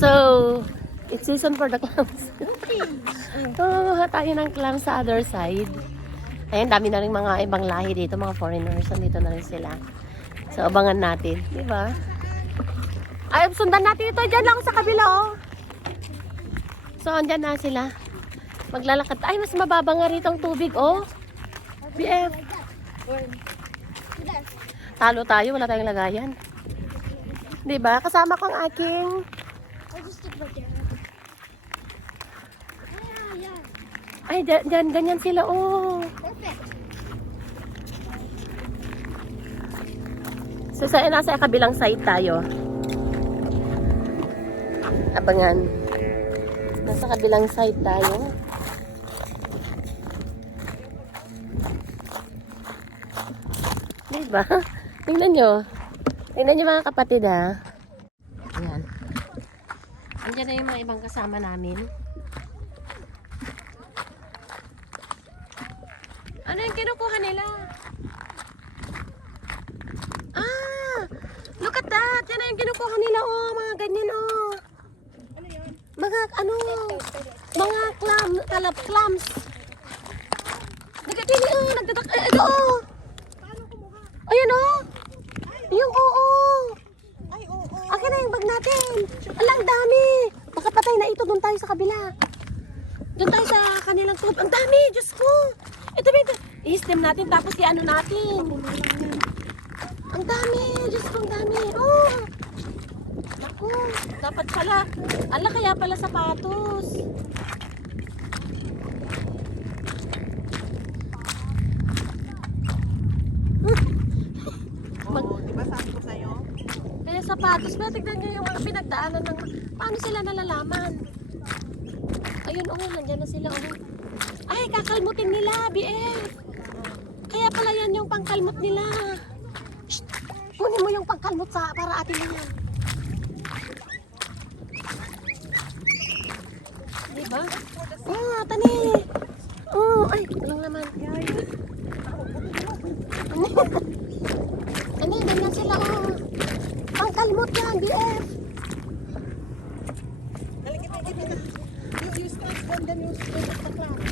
So, it's season for the clams. Mangunguha tayo ng clams sa other side. Ayun, dami na rin mga ibang lahi dito, mga foreigners. Nandito na rin sila. So, abangan natin. Diba? Ay, sundan natin ito. Diyan lang sa kabila, oh. So, andyan na sila. Maglalakad. Ay, mas mababa nga rito ang tubig, oh. BF. Talo tayo. Wala tayong lagayan. Diba? Kasama ko ang aking... Ay, dyan, ganyan sila, oh. So, nasa kabilang side tayo. Abangan. Nasa kabilang side tayo. Diba? Tingnan nyo. Tingnan nyo mga kapatid, ha. Ayan. Andiyan na yung mga ibang kasama namin. Ano yung kinukuha nila? Ah! Look at that! Yan na yung kinukuha nila, oh. Mga ganyan, oh. Ano yun? Mga, ano? Mga clams. Nagkakili, oh. Nagdadak, ito, oh. Paano kumuha? Ayan, oh. Yung, oo. Ay, oo. Akin na yung bag natin. Alang dami. Makapatay na ito. Doon tayo sa kabila. Doon tayo sa kanilang tube. Ang dami, Diyos ko. Ito, i-stem natin, tapos i-ano natin. Ang dami, Diyos ko, ang dami. Oh! Naku, dapat pala. Ala, kaya pala sapatos. Diba sabi ko sa'yo? Kaya sapatos, pero tignan nyo yung mga pinagdaanan ng... Paano sila nalalaman? Ayun, oh, nandiyan na sila, oh. Ay, kakalmutin nila, BF. Kaya pala yan yung pangkalmot nila. Shh! Kunin mo yung pangkalmot para atin na yan. Diba? Oh, tani. Oh, ay, walang naman. Ano, ganyan sila, oh. Pangkalmot yan, BF. You start from the news to the cloud.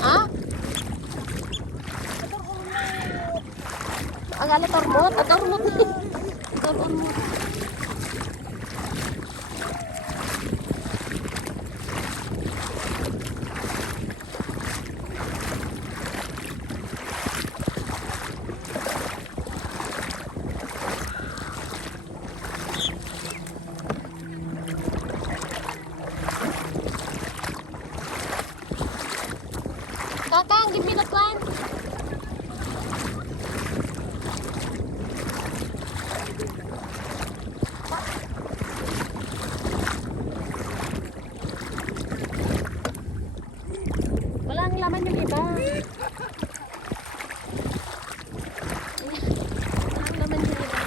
Ha? Agala tormot, tormot. Tormot. Kakang, give me that one. Walang laman yung iba. Walang laman yung iba.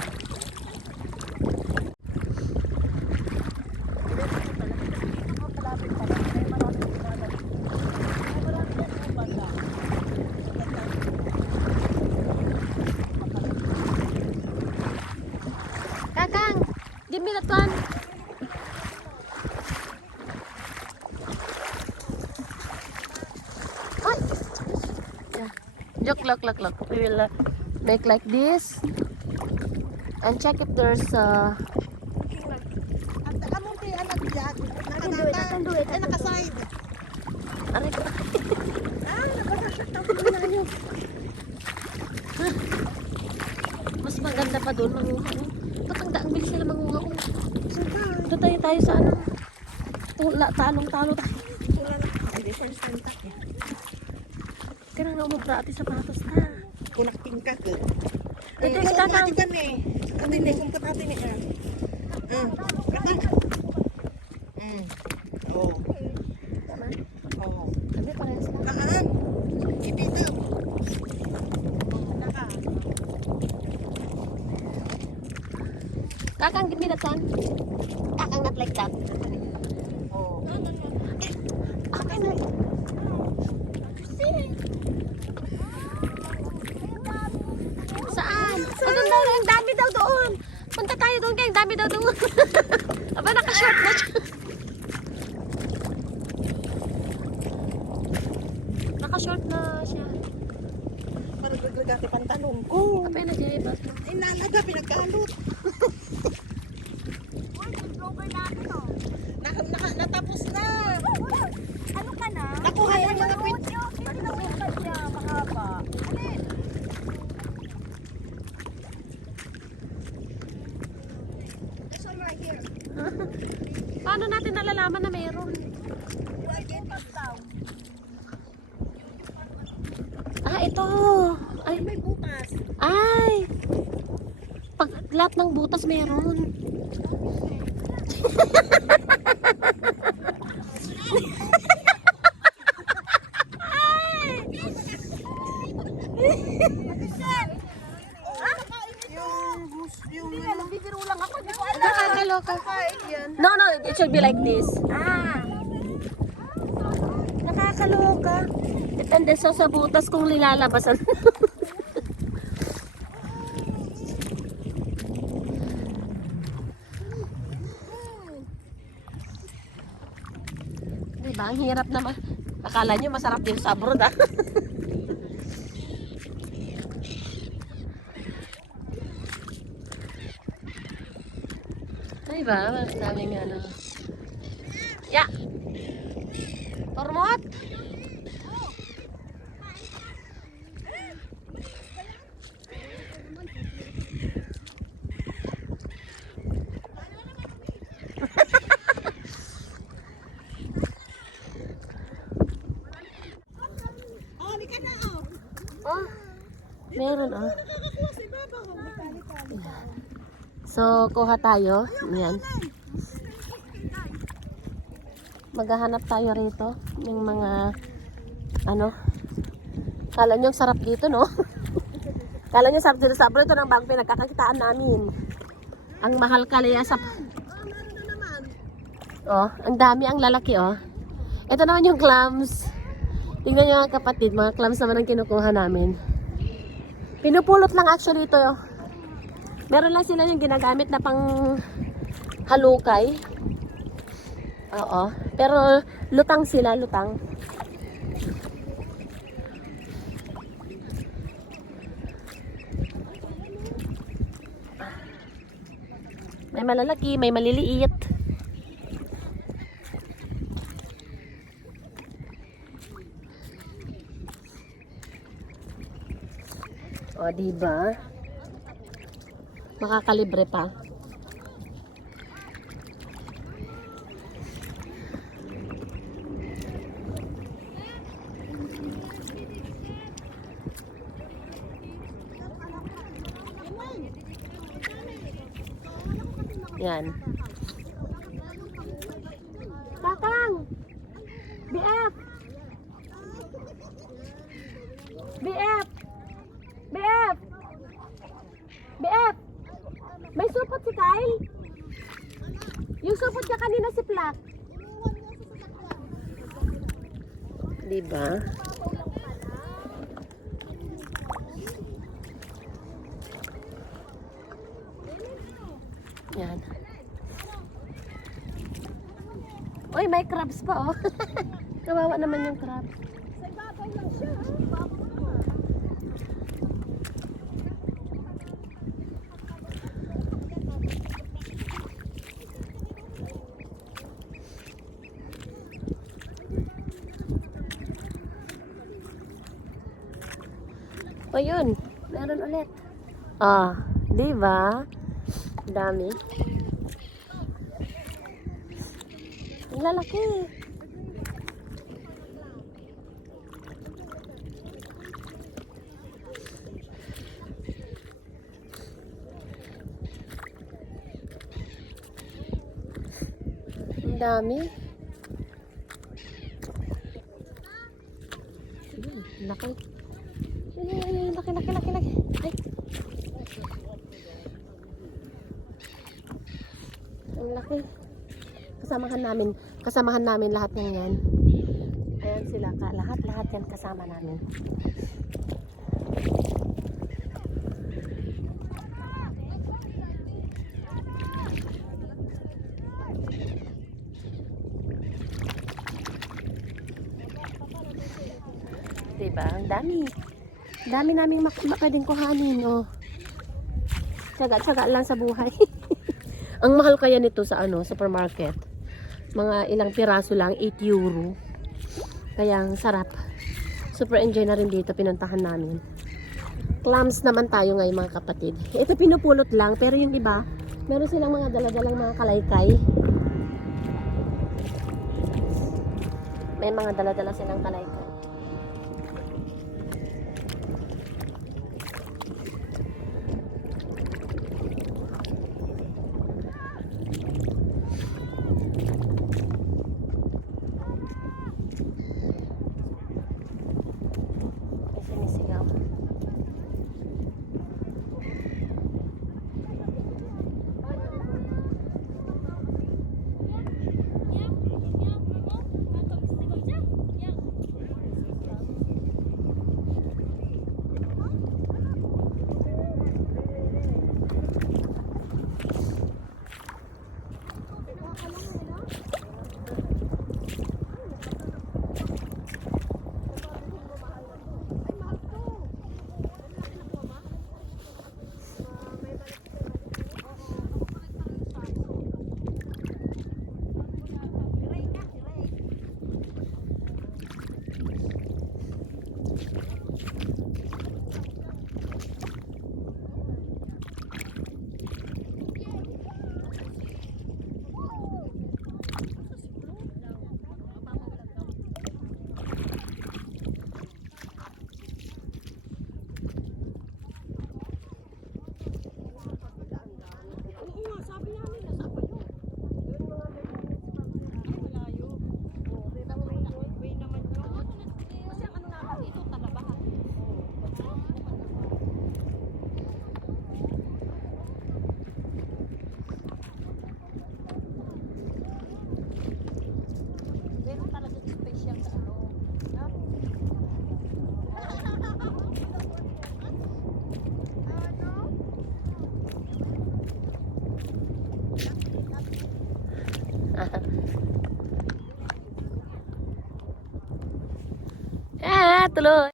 Kakang, give me that one. Ay! Yeah. Look. We will make like this and check if there's Ang kamunti anak dyan. Nakanata. Ay, nakaside. aray ko. Nabasasyak na ako na yun. Mas maganda pa doon manguha. Ba't ang bilis sila manguha? Doon tayo sa ano. Talong-talo tayo. Hindi, first time tak ya. Kaya na umubra ati sapatos na. Kunak tingkat eh. Ito yung kakang. Kan eh. Ate hindi, kumput natin eh. Oh. Tama? Oh. Sabi parehas na. Kaan. Ipito. Kakang, give me that one. Kakang, not like that. Oh. Akin na. Saan? O, doon daw. Ang dami daw doon. Punta tayo dami daw doon. Aba, naka-short na siya. Naka-short na siya. Parang gagagati pantalong ko. Apa na dyan, bas? Inalaga, pinagkalot. Natapos na. Ano ka na? Nakuha yung mga pit. Mahaba. Alin? This one right here. Paano natin nalalaman na meron? Ah, ito. Ay, May butas. ay. Pag lahat ng butas meron. Yung Nagbibiro lang ako. Di ko alam. Nakakaloka. yan. No, no, it should be like this. Ah. Nakakaloka. Depende sa butas kung nilalabasan. Diba? Ang hirap naman. Akala nyo masarap din sa abroad, ah. Diba? Mas daming ano. Ya! Tormot! Oh, di ka na, oh. Oh, meron oh. Nakakakuha si Baba. So, kuha tayo. Yan. Maghahanap tayo rito ng mga ano. Kala nyo ang sarap dito, no? Kala nyo sarap dito sa abroad. Ito ng bang pinagkakakitaan namin. Ang mahal kaya sa... Meron na naman. Oh, ang dami, ang lalaki, oh. Ito naman yung clams. Tingnan nyo mga kapatid, mga clams naman ang kinukuha namin. Pinupulot lang actually ito, oh. Meron lang sila yung ginagamit na pang halukay. Oo. Pero lutang sila, lutang. May malalaki, may maliliit. O, diba? Makakalibre pa. Yan. Kakang! BF! BF! BF! BF! May supot si Kyle? Yung supot niya kanina si Plak. Diba? Yan. Uy, may crabs pa, oh. Kawawa naman yung crabs. Sa ibabaw lang siya. O yun, meron ulit. Ah, di ba? Dami. Ang lalaki. Ang dami. Laki. Laki. Ay. Ang laki. Kasamahan namin lahat ng yan. Ayan sila ka. Lahat yan kasama namin. diba? Ang dami. Dami naming pwedeng kuhanin, oh. Tsaga-tsaga lang sa buhay. Ang mahal kaya nito sa supermarket. Mga ilang piraso lang, 8 euro. Kaya ang sarap. Super enjoy na rin dito, pinuntahan namin. Clams naman tayo ngayon mga kapatid. Ito pinupulot lang, pero yung iba, meron silang mga daladalang mga kalaykay. May mga daladala silang kalaykay. Sinisigaw. Tuloy.